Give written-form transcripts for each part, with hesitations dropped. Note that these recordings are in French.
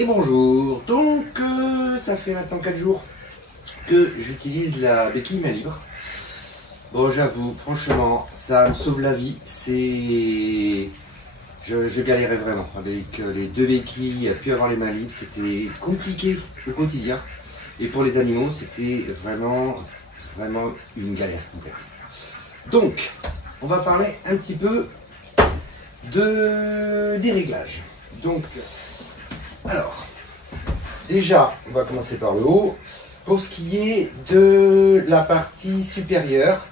Et bonjour, donc ça fait maintenant 4 jours que j'utilise la béquille main libre. Bon, j'avoue, franchement, ça me sauve la vie. Je galérais vraiment avec les deux béquilles, puis avoir les mains libres, c'était compliqué au quotidien. Et pour les animaux, c'était vraiment une galère. Donc, on va parler un petit peu des réglages. Donc, alors, déjà, on va commencer par le haut. Pour ce qui est de la partie supérieure,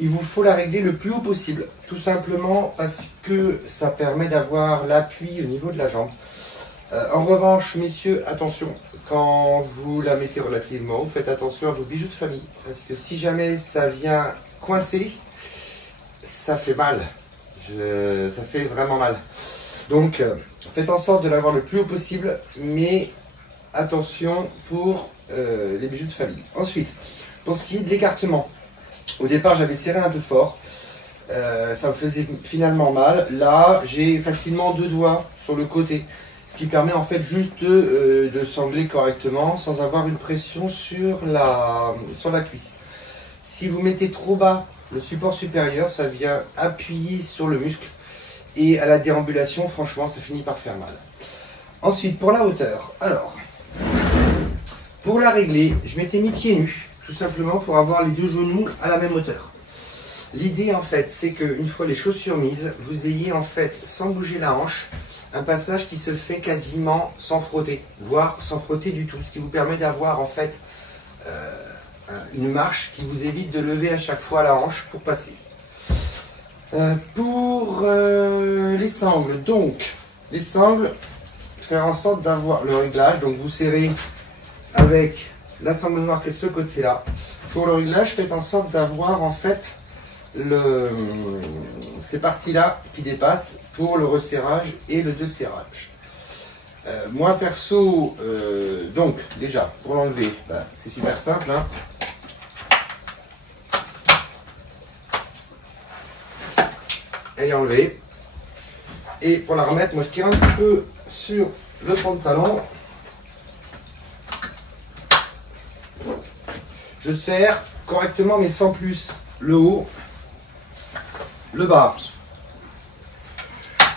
il vous faut la régler le plus haut possible. Tout simplement parce que ça permet d'avoir l'appui au niveau de la jambe. En revanche, messieurs, attention, quand vous la mettez relativement haut, faites attention à vos bijoux de famille. Parce que si jamais ça vient coincer, ça fait mal. Ça fait vraiment mal. Donc, faites en sorte de l'avoir le plus haut possible, mais attention pour les bijoux de famille. Ensuite, pour ce qui est de l'écartement, au départ j'avais serré un peu fort, ça me faisait finalement mal. Là, j'ai facilement 2 doigts sur le côté, ce qui permet en fait juste de sangler correctement sans avoir une pression sur la cuisse. Si vous mettez trop bas le support supérieur, ça vient appuyer sur le muscle. Et à la déambulation, franchement, ça finit par faire mal. Ensuite, pour la hauteur. Alors, pour la régler, je m'étais mis pieds nus, tout simplement pour avoir les 2 genoux à la même hauteur. L'idée, en fait, c'est qu'une fois les chaussures mises, vous ayez, en fait, sans bouger la hanche, un passage qui se fait quasiment sans frotter, voire sans frotter du tout, ce qui vous permet d'avoir, en fait, une marche qui vous évite de lever à chaque fois la hanche pour passer. Pour les sangles, donc les sangles, faire en sorte d'avoir le réglage, donc vous serrez avec la sangle noire qui est de ce côté là. Pour le réglage, faites en sorte d'avoir en fait ces parties là qui dépassent pour le resserrage et le desserrage. Moi perso, donc déjà pour l'enlever, c'est super simple, hein. Elle est enlevée. Et pour la remettre, moi je tire un petit peu sur le pantalon. Je serre correctement mais sans plus le haut, le bas.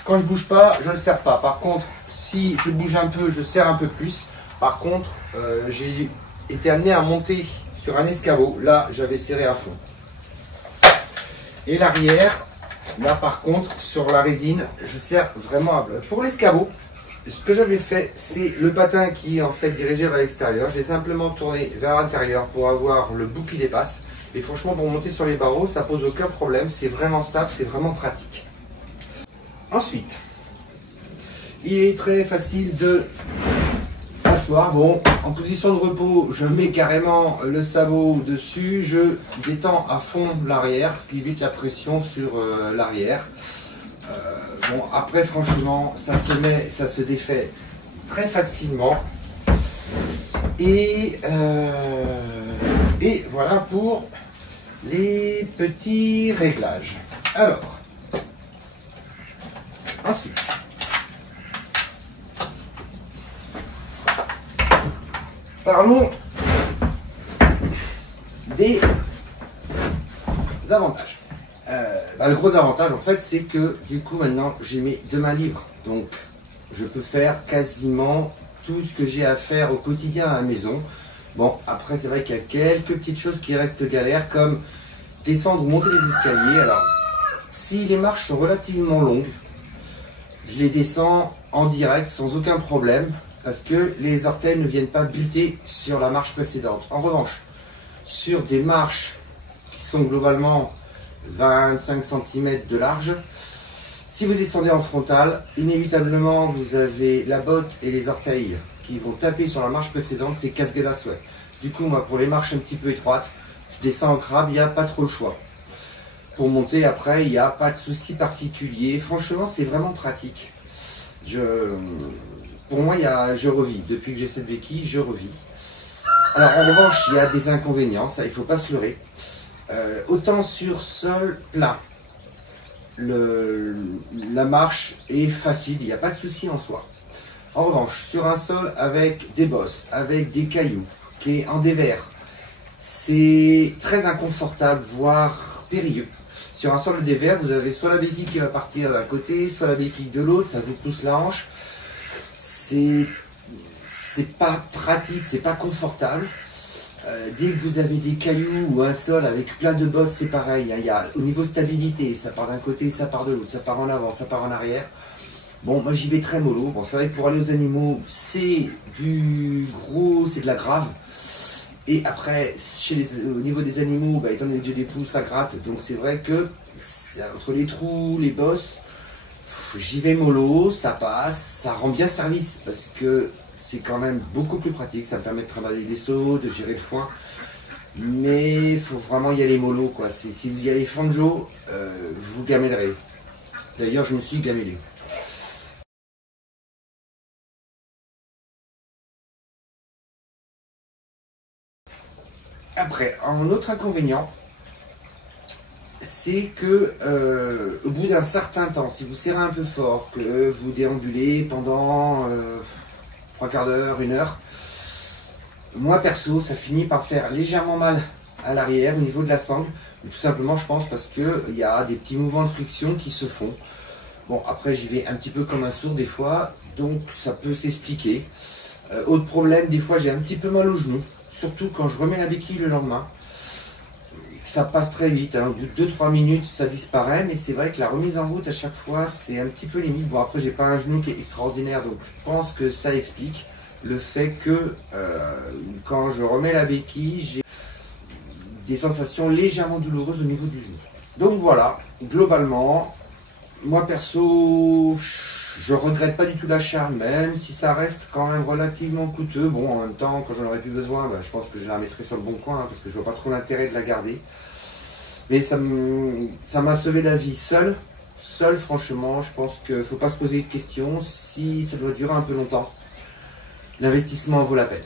Quand je bouge pas, je ne le serre pas. Par contre, si je bouge un peu, je serre un peu plus. Par contre, j'ai été amené à monter sur un escabeau. Là, j'avais serré à fond. Et l'arrière, là par contre, sur la résine, je serre vraiment à bloc. Pour l'escabeau, ce que j'avais fait, c'est le patin qui est en fait dirigé vers l'extérieur. J'ai simplement tourné vers l'intérieur pour avoir le bout qui dépasse. Et franchement, pour monter sur les barreaux, ça pose aucun problème. C'est vraiment stable, c'est vraiment pratique. Ensuite, il est très facile de asseoir. Bon, en position de repos, je mets carrément le sabot dessus. Je détends à fond l'arrière, ce qui évite la pression sur l'arrière. Bon, après, franchement, ça se défait très facilement. Et voilà pour les petits réglages. Alors, ensuite, parlons des avantages. Le gros avantage en fait, c'est que du coup maintenant j'ai mes 2 mains libres, donc je peux faire quasiment tout ce que j'ai à faire au quotidien à la maison. Bon, après c'est vrai qu'il y a quelques petites choses qui restent galères, comme descendre ou monter les escaliers. Alors si les marches sont relativement longues, je les descends en direct sans aucun problème, parce que les orteils ne viennent pas buter sur la marche précédente. En revanche, sur des marches qui sont globalement 25 cm de large, si vous descendez en frontal, inévitablement vous avez la botte et les orteils qui vont taper sur la marche précédente, c'est casse-gueule à souhait. Du coup, moi, pour les marches un petit peu étroites, je descends en crabe, il n'y a pas trop le choix. Pour monter après, il n'y a pas de souci particulier. Franchement, c'est vraiment pratique. Pour moi, je revis. Depuis que j'ai cette béquille, je revis. Alors en revanche, il y a des inconvénients, ça il ne faut pas se leurrer. Autant sur sol plat, la marche est facile, il n'y a pas de souci en soi. En revanche, sur un sol avec des bosses, avec des cailloux, qui est en dévers, c'est très inconfortable, voire périlleux. Sur un sol de dévers, vous avez soit la béquille qui va partir d'un côté, soit la béquille de l'autre, ça vous pousse la hanche. C'est pas pratique, c'est pas confortable. Dès que vous avez des cailloux ou un sol avec plein de bosses, c'est pareil. Au niveau stabilité, ça part d'un côté, ça part de l'autre, ça part en avant, ça part en arrière. Bon, moi j'y vais très mollo. Bon, c'est vrai que pour aller aux animaux, c'est du gros, c'est de la grave. Et après, au niveau des animaux, étant donné que j'ai des poules, ça gratte. Donc c'est vrai que entre les trous, les bosses, j'y vais mollo, ça passe, ça rend bien service parce que c'est quand même beaucoup plus pratique. Ça me permet de travailler les seaux, de gérer le foin. Mais il faut vraiment y aller mollo, quoi. Si vous y allez fanjo, vous gamellerez. D'ailleurs, je me suis gamellé. Après, un autre inconvénient, c'est que au bout d'un certain temps, si vous serrez un peu fort, que vous déambulez pendant 3/4 d'heure, 1 heure, moi perso, ça finit par faire légèrement mal à l'arrière au niveau de la sangle. Tout simplement, je pense, parce qu'il y a des petits mouvements de friction qui se font. Bon, après, j'y vais un petit peu comme un sourd des fois, donc ça peut s'expliquer. Autre problème, des fois, j'ai un petit peu mal au genou. Surtout quand je remets la béquille le lendemain. Ça passe très vite, hein. Au bout de 2-3 minutes ça disparaît, mais c'est vrai que la remise en route à chaque fois c'est un petit peu limite. Bon, après j'ai pas un genou qui est extraordinaire, donc je pense que ça explique le fait que quand je remets la béquille, j'ai des sensations légèrement douloureuses au niveau du genou. Donc voilà, globalement, moi perso, je regrette pas du tout l'achat, même si ça reste quand même relativement coûteux. Bon, en même temps, quand j'en aurais plus besoin, je pense que je la mettrai sur le bon coin, parce que je vois pas trop l'intérêt de la garder. Mais ça m'a sauvé la vie. Seul, franchement, je pense qu'il ne faut pas se poser de questions. Si ça doit durer un peu longtemps, l'investissement vaut la peine.